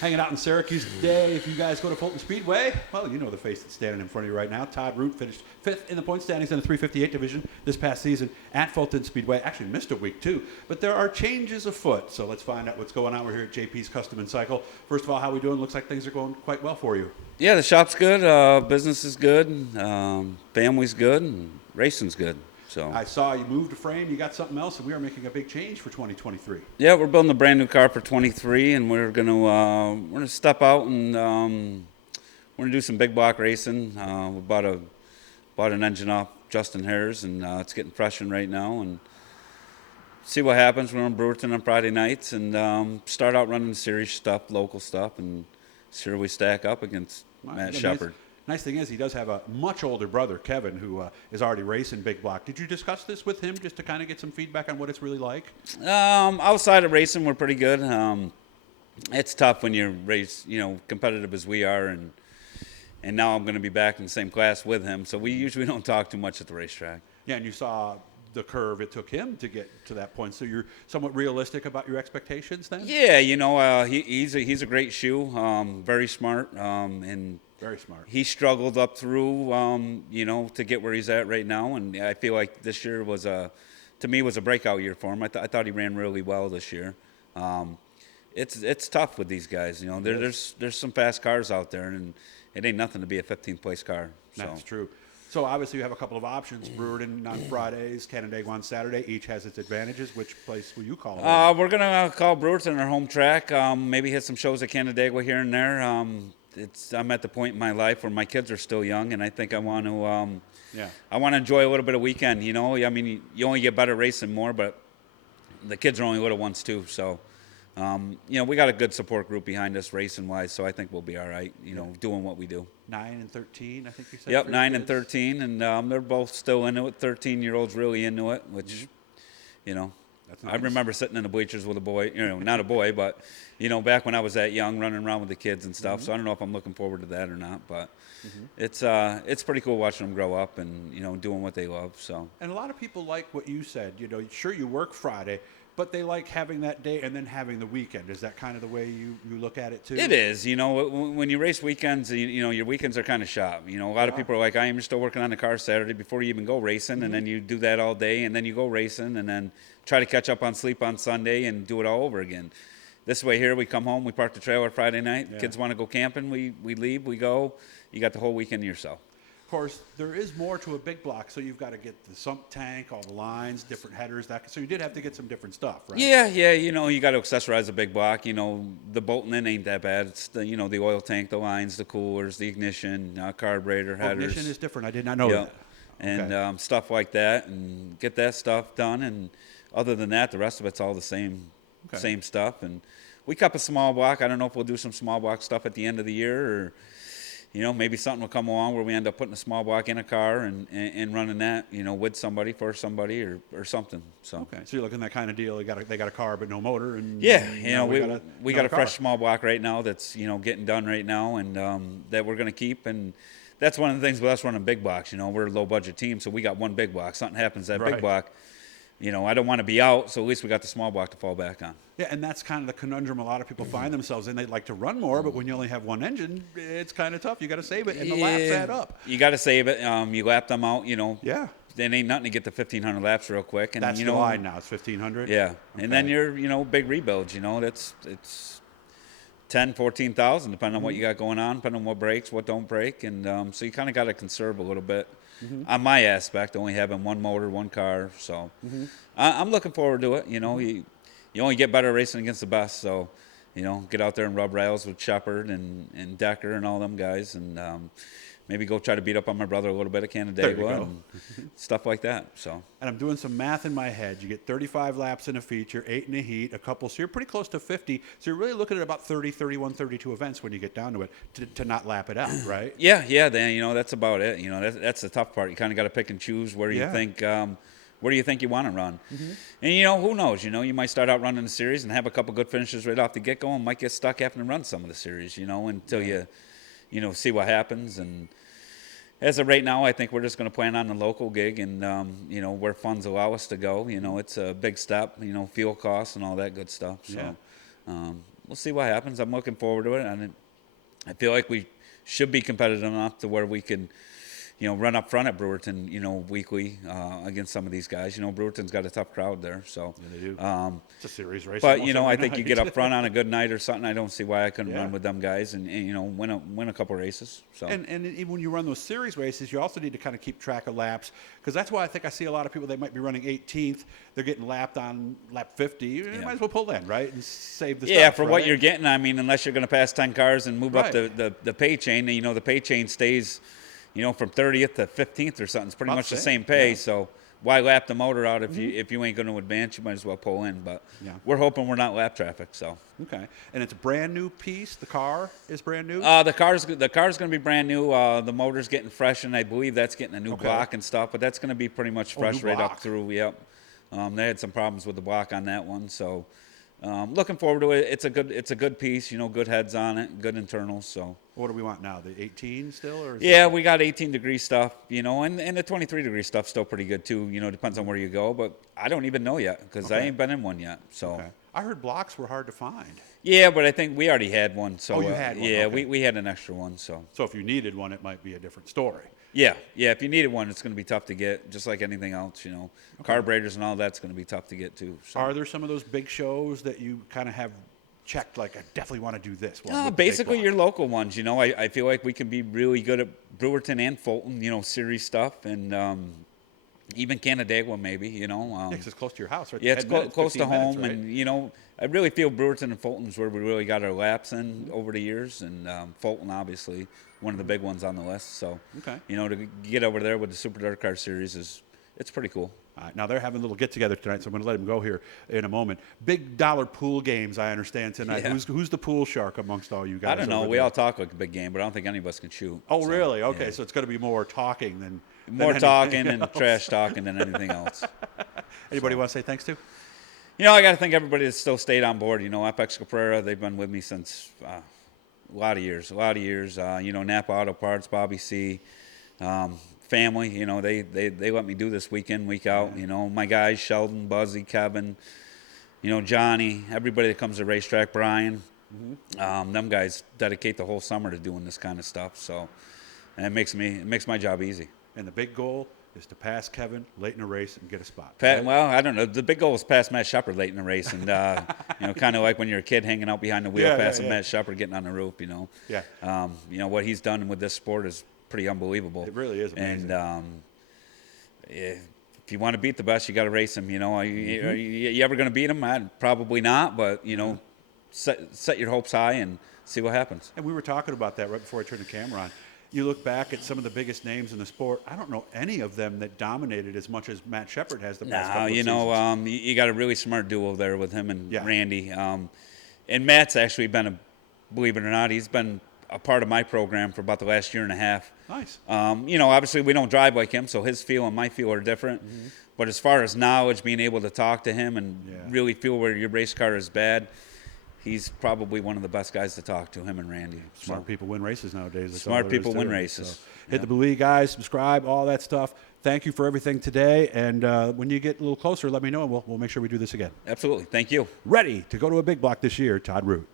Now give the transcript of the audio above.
Hanging out in Syracuse today. If you guys go to Fulton Speedway, well, you know the face that's standing in front of you right now. Todd Root finished 5th in the point standings in the 358 division this past season at Fulton Speedway. Actually missed a week, too. But there are changes afoot, so let's find out what's going on. We're here at JP's Custom and Cycle. First of all, how are we doing? Looks like things are going quite well for you. Yeah, the shop's good. Business is good. Family's good. And racing's good. So I saw you moved a frame. You got something else, and we are making a big change for 2023. yeah, we're building a brand new car for 23, and we're gonna step out and we're gonna do some big block racing. We bought an engine off Justin Hare's, and it's getting freshened right now, and see what happens. We're on Brewerton on Friday nights, and start out running series stuff, local stuff, and see where we stack up against Matt Shepard. Nice thing is he does have a much older brother, Kevin, who is already racing big block. Did you discuss this with him just to kind of get some feedback on what it's really like? Outside of racing, we're pretty good. It's tough when you race, competitive as we are, and now I'm going to be back in the same class with him, so we usually don't talk too much at the racetrack. Yeah, and you saw the curve it took him to get to that point, so you're somewhat realistic about your expectations then? Yeah, he's a great shoe, very smart, and very smart. He struggled up through, to get where he's at right now, and I feel like this year was a breakout year for him. I thought he ran really well this year. It's tough with these guys. There's some fast cars out there, and it ain't nothing to be a 15th place car. So. That's true. So obviously you have a couple of options. Brewerton on Fridays, Canandaigua on Saturday. Each has its advantages. Which place will you call? We're gonna call Brewerton our home track. Maybe hit some shows at Canandaigua here and there. I'm at the point in my life where my kids are still young, and I think I want to enjoy a little bit of weekend. You only get better racing more, but the kids are only little ones too. So, we got a good support group behind us racing wise. So I think we'll be all right. Doing what we do. 9 and 13, I think you said. Yep, 9 and 13, and they're both still into it. 13-year-olds really into it, which, That's nice. I remember sitting in the bleachers with a boy, not a boy, but, back when I was that young, running around with the kids and stuff. Mm-hmm. So I don't know if I'm looking forward to that or not, but it's pretty cool watching them grow up and, doing what they love. So. And a lot of people like what you said. Sure, you work Friday, but they like having that day and then having the weekend. Is that kind of the way you look at it too? It is. When you race weekends, your weekends are kind of shop. A lot of people are like, I am still working on the car Saturday before you even go racing, mm-hmm. and then you do that all day, and then you go racing, and then try to catch up on sleep on Sunday and do it all over again. This way here, we come home, we park the trailer Friday night. Yeah. Kids want to go camping, we leave, we go. You got the whole weekend to yourself. Of course, there is more to a big block, so you've got to get the sump tank, all the lines, different headers. So you did have to get some different stuff, right? Yeah. You got to accessorize a big block. The bolting in ain't that bad. It's the the oil tank, the lines, the coolers, the ignition, carburetor, headers. Ignition is different. I did not know that. And okay. Stuff like that, and get that stuff done. And other than that, the rest of it's all the same stuff. And we kept a small block. I don't know if we'll do some small block stuff at the end of the year, or maybe something will come along where we end up putting a small block in a car and running that, with somebody, for somebody, or something. So okay, so you're looking at that kind of deal. They got a car but no motor, and yeah, we got a fresh small block right now that's getting done right now, and that we're gonna keep. And that's one of the things with us running big blocks. We're a low budget team, so we got one big block. Something happens to that big block. I don't want to be out, so at least we got the small block to fall back on. Yeah, and that's kind of the conundrum a lot of people find themselves in. They'd like to run more, but when you only have one engine, it's kind of tough. You got to save it, and the laps add up. You got to save it. You lap them out, Yeah. Then ain't nothing to get to 1,500 laps real quick. And that's the line now. It's 1,500? Yeah. Okay. And then you're, big rebuilds, it's 10, 14,000, depending on what you got going on, depending on what breaks, what don't break. And so you kind of got to conserve a little bit. Mm-hmm. On my aspect, only having one motor, one car, so I'm looking forward to it. You only get better racing against the best, so get out there and rub rails with Shepard and Decker and all them guys, and maybe go try to beat up on my brother a little bit at Canandaigua and stuff like that. So. And I'm doing some math in my head. You get 35 laps in a feature, 8 in a heat, a couple. So you're pretty close to 50. So you're really looking at about 30, 31, 32 events when you get down to it to not lap it out, right? Yeah. Then that's about it. That's the tough part. You kind of got to pick and choose where you think. Where do you think you want to run? Mm-hmm. And, who knows? You might start out running the series and have a couple good finishes right off the get-go and might get stuck having to run some of the series, until you see what happens. And as of right now, I think we're just going to plan on the local gig and, where funds allow us to go. It's a big step, fuel costs and all that good stuff. So, we'll see what happens. I'm looking forward to it, and I feel like we should be competitive enough to where we can, run up front at Brewerton, weekly against some of these guys. Brewerton's got a tough crowd there, so Yeah, they do. It's a series race. But almost I every think you night. get up front on a good night or something. I don't see why I couldn't Yeah. run with them guys and win a couple races. So And even when you run those series races, you also need to kind of keep track of laps, because that's why I think I see a lot of people, they might be running 18th, they're getting lapped on lap 50. You might as well pull in, right, and save the stuff, for right? what you're getting, I mean, unless you're going to pass 10 cars and move up Right. the pay chain, the pay chain stays, from 30th to 15th or something. It's pretty About much the the same same, pay. yeah. So why lap the motor out if you ain't going to advance? You might as well pull in. But Yeah. we're hoping we're not lap traffic. So Okay. And it's a brand new piece. The car is brand new? the car's going to be brand new. The motor's getting fresh, and I believe that's getting a new Okay. block and stuff. But that's going to be pretty much fresh new right block. up through. Yep. They had some problems with the block on that one, so looking forward to it. It's a good piece. Good heads on it, good internals. So. What do we want now? The 18 still? Or is Yeah, we got 18-degree stuff, and the 23-degree stuff's still pretty good too. Depends on where you go, but I don't even know yet because I Okay. ain't been in one yet. So Okay. I heard blocks were hard to find. yeah, but I think we already had one. So Oh, you had one, Yeah, okay. we had an extra one. So So if you needed one, it might be a different story. yeah. If you needed one, it's going to be tough to get, just like anything else. Carburetors and all that's going to be tough to get too. So. Are there some of those big shows that you kind of have checked, like, I definitely want to do this one? with the big Basically, block? your local ones. I feel like we can be really good at Brewerton and Fulton, series stuff, and even Canandaigua maybe. Yeah, 'cause it's close to your house, right? Yeah, it's 10 minutes, close to 15 minutes, home, right? and I really feel Brewerton and Fulton's where we really got our laps in over the years, and Fulton obviously one of the big ones on the list. So, Okay. To get over there with the Super DIRTCar Series it's pretty cool. All right, now they're having a little get together tonight, so I'm going to let them go here in a moment. Big dollar pool games, I understand tonight. Yeah. Who's the pool shark amongst all you guys? I don't know. over We there? all talk like a big game, but I don't think any of us can shoot. Oh, So, really? Okay, yeah. so it's going to be more talking than More anything talking and else. trash talking than anything else. Anybody want to say thanks to? I got to thank everybody that's still stayed on board. Apex Caprera, they've been with me since a lot of years. Napa Auto Parts, Bobby C. Family, they let me do this week in, week out. My guys, Sheldon, Buzzy, Kevin, Johnny, everybody that comes to racetrack, Brian. Them guys dedicate the whole summer to doing this kind of stuff. So, and it makes my job easy. And the big goal is to pass Kevin late in a race and get a spot. Well, I don't know. The big goal was pass Matt Shepard late in the race, and kind of like when you're a kid hanging out behind the wheel, Yeah, passing yeah. Matt Shepard getting on the roof. Yeah. What he's done with this sport is pretty unbelievable. It really is amazing. And if you want to beat the best, you got to race him. Are you ever going to beat him? Probably not, but set your hopes high and see what happens. And we were talking about that right before I turned the camera on. You look back at some of the biggest names in the sport. I don't know any of them that dominated as much as Matt Shepard has the past couple of seasons. You got a really smart duo there with him and Yeah. Randy. And Matt's actually been believe it or not, he's been a part of my program for about the last year and a half. Nice. Obviously we don't drive like him, so his feel and my feel are different. But as far as knowledge, being able to talk to him and Yeah. really feel where your race car is bad, he's probably one of the best guys to talk to, him and Randy. Smart So, people win races nowadays. That's Smart all there is people to win it. races. So, Yeah. hit the blue guys, subscribe, all that stuff. Thank you for everything today. And when you get a little closer, let me know, and we'll make sure we do this again. Absolutely. Thank you. Ready to go to a big block this year, Todd Root.